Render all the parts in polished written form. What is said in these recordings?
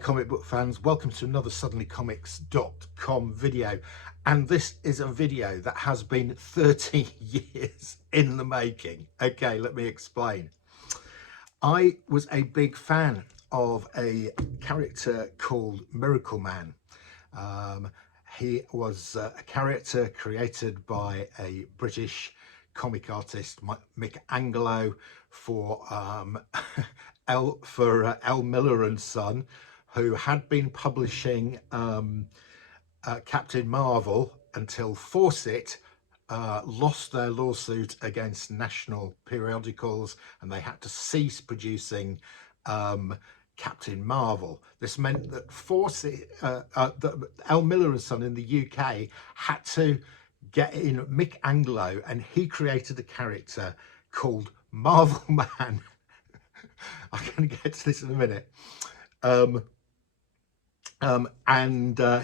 comic book fans, welcome to another suddenlycomics.com video, and this is a video that has been 30 years in the making. Okay, let me explain. I was a big fan of a character called Miracleman. He was a character created by a British comic artist, Mick Anglo, for L. Miller and Son, who had been publishing Captain Marvel until Fawcett lost their lawsuit against national periodicals and they had to cease producing Captain Marvel. This meant that Fawcett, that L. Miller and Son in the UK had to get in Mick Anglo, and he created a character called Marvel Man. I'm going to get to this in a minute.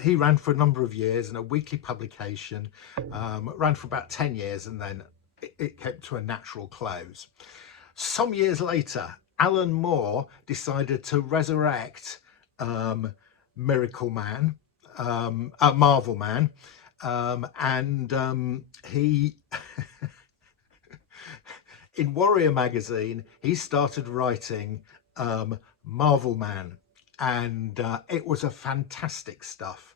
He ran for a number of years in a weekly publication, ran for about 10 years, and then it came to a natural close. Some years later, Alan Moore decided to resurrect Miracle Man, Marvel Man, he in Warrior magazine he started writing Marvel Man, and it was a fantastic stuff,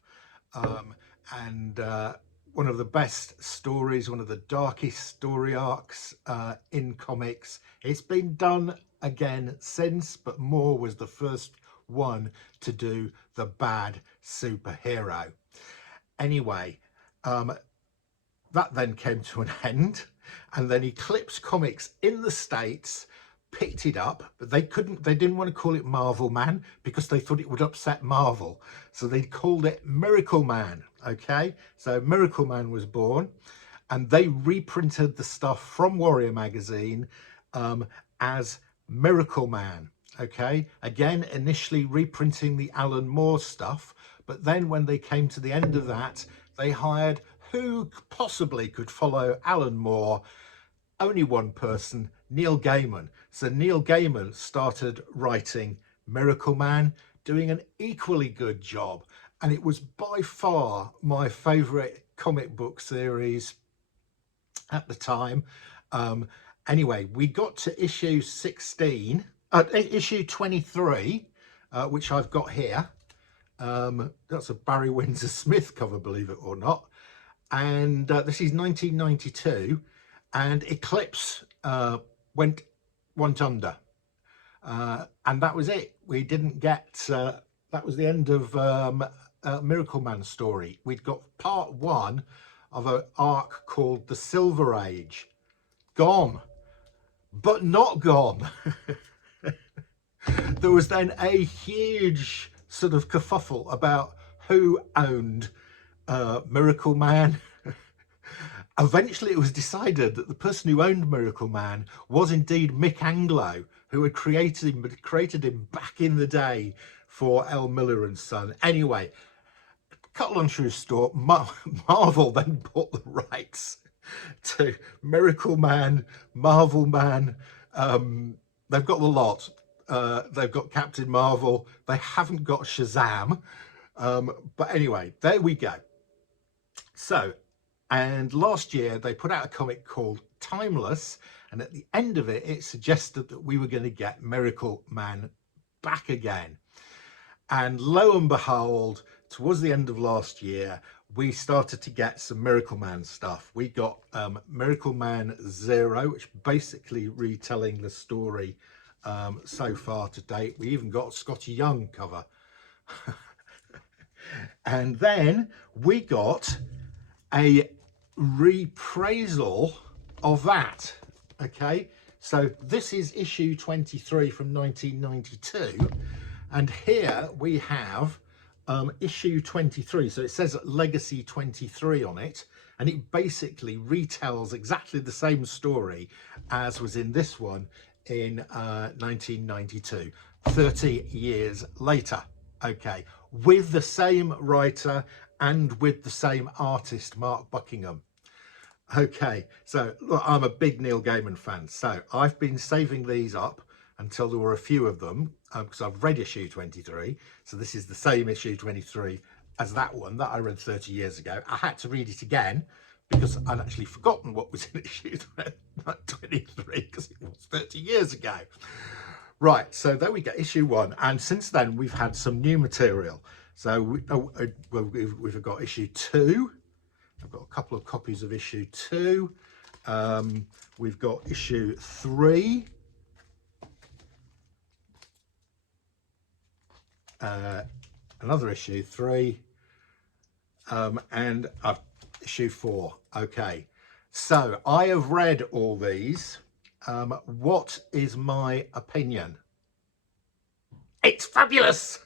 one of the best stories, one of the darkest story arcs in comics. It's been done again since, but Moore was the first one to do the bad superhero. Anyway, that then came to an end, and then Eclipse Comics in the States picked it up, but they didn't want to call it Marvel Man because they thought it would upset Marvel, so they called it Miracle Man. Okay, so Miracle Man was born, and they reprinted the stuff from Warrior magazine as Miracle Man. Okay, again, initially reprinting the Alan Moore stuff, but then when they came to the end of that, they hired who possibly could follow Alan Moore. Only one person, Neil Gaiman. So Neil Gaiman started writing Miracleman, doing an equally good job, and it was by far my favorite comic book series at the time. Anyway, we got to issue 23, which I've got here. That's a Barry Windsor Smith cover, believe it or not. And this is 1992, and Eclipse went under, and that was it. We didn't get that was the end of Miracle Man story. We'd got part one of an arc called The Silver Age. Gone, but not gone. There was then a huge sort of kerfuffle about who owned Miracle Man. Eventually it was decided that the person who owned Miracle Man was indeed Mick Anglo, who had created him back in the day for L. Miller and Son. Anyway, cut long story short, Marvel then bought the rights to Miracle Man, Marvel Man. They've got the lot. They've got Captain Marvel. They haven't got Shazam. But anyway, there we go. So, and last year they put out a comic called Timeless, and at the end of it, it suggested that we were going to get Miracle Man back again. And lo and behold, towards the end of last year, we started to get some Miracle Man stuff. We got Miracle Man 0, which basically retelling the story so far to date. We even got Scotty Young cover. And then we got a reprisal of that. Okay, so this is issue 23 from 1992, and here we have issue 23. So it says Legacy 23 on it, and it basically retells exactly the same story as was in this one in 1992, 30 years later. Okay, with the same writer and with the same artist, Mark Buckingham. Okay, so look, I'm a big Neil Gaiman fan, so I've been saving these up until there were a few of them, because I've read issue 23, so this is the same issue 23 as that one that I read 30 years ago. I had to read it again because I'd actually forgotten what was in issue 23 because it was 30 years ago. Right, so there we go, issue 1, and since then we've had some new material. So we've got issue 2. I've got a couple of copies of issue 2. We've got issue 3. Another issue 3. And issue 4. Okay, so I have read all these. What is my opinion? It's fabulous.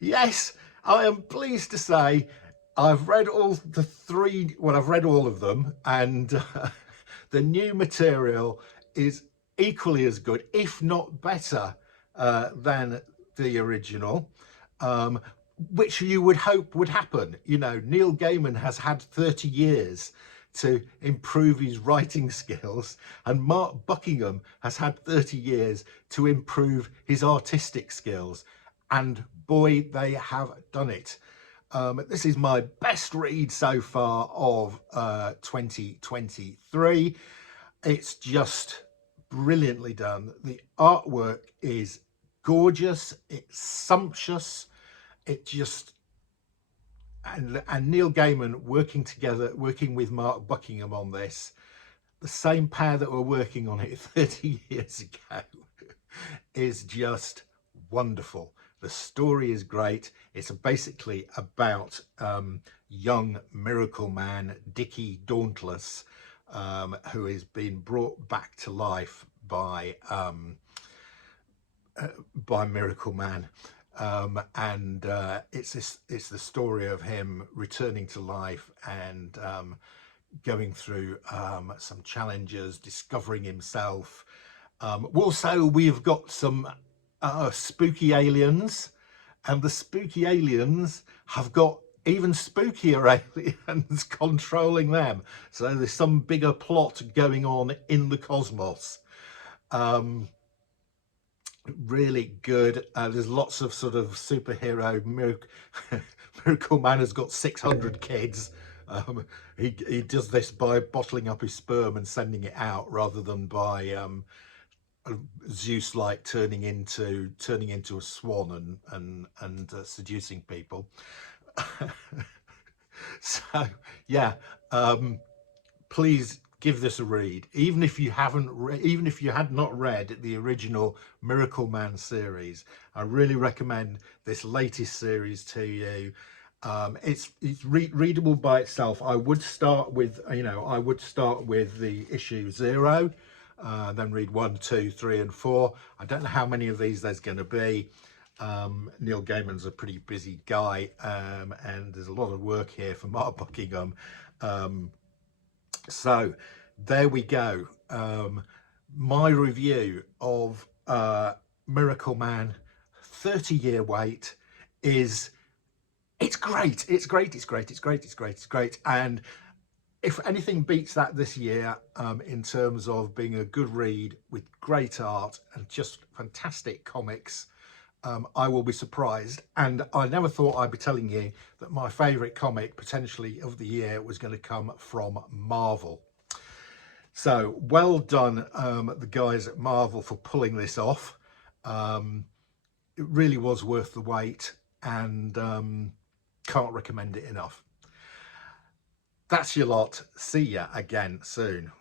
Yes, I am pleased to say I've read all the 3, well, I've read all of them, and the new material is equally as good, if not better, than the original, which you would hope would happen. You know, Neil Gaiman has had 30 years to improve his writing skills, and Mark Buckingham has had 30 years to improve his artistic skills, and boy, they have done it. This is my best read so far of 2023. It's just brilliantly done. The artwork is gorgeous, it's sumptuous, it just, and Neil Gaiman working with Mark Buckingham on this, the same pair that were working on it 30 years ago, is just wonderful. The story is great. It's basically about young miracle man Dickie Dauntless, who is being brought back to life by Miracle Man. It's the story of him returning to life and going through some challenges, discovering himself. Also, we've got some spooky aliens, and the spooky aliens have got even spookier aliens controlling them. So there's some bigger plot going on in the cosmos. Really good. There's lots of sort of superhero Miracle Man has got 600 kids. He does this by bottling up his sperm and sending it out, rather than by Zeus like turning into a swan and seducing people. So yeah, please give this a read, even if you had not read the original Miracle Man series. I really recommend this latest series to you. It's readable by itself. I would start with, the issue 0, then read 1, 2, 3 and 4. I don't know how many of these there's going to be. Neil Gaiman's a pretty busy guy, and there's a lot of work here for Mark Buckingham. So there we go. My review of Miracle Man, 30-year wait, is it's great. It's great. It's great. It's great. It's great. It's great. And if anything beats that this year, in terms of being a good read with great art and just fantastic comics, I will be surprised. And I never thought I'd be telling you that my favourite comic potentially of the year was going to come from Marvel. So well done, the guys at Marvel, for pulling this off. It really was worth the wait, and can't recommend it enough. That's your lot. See ya again soon.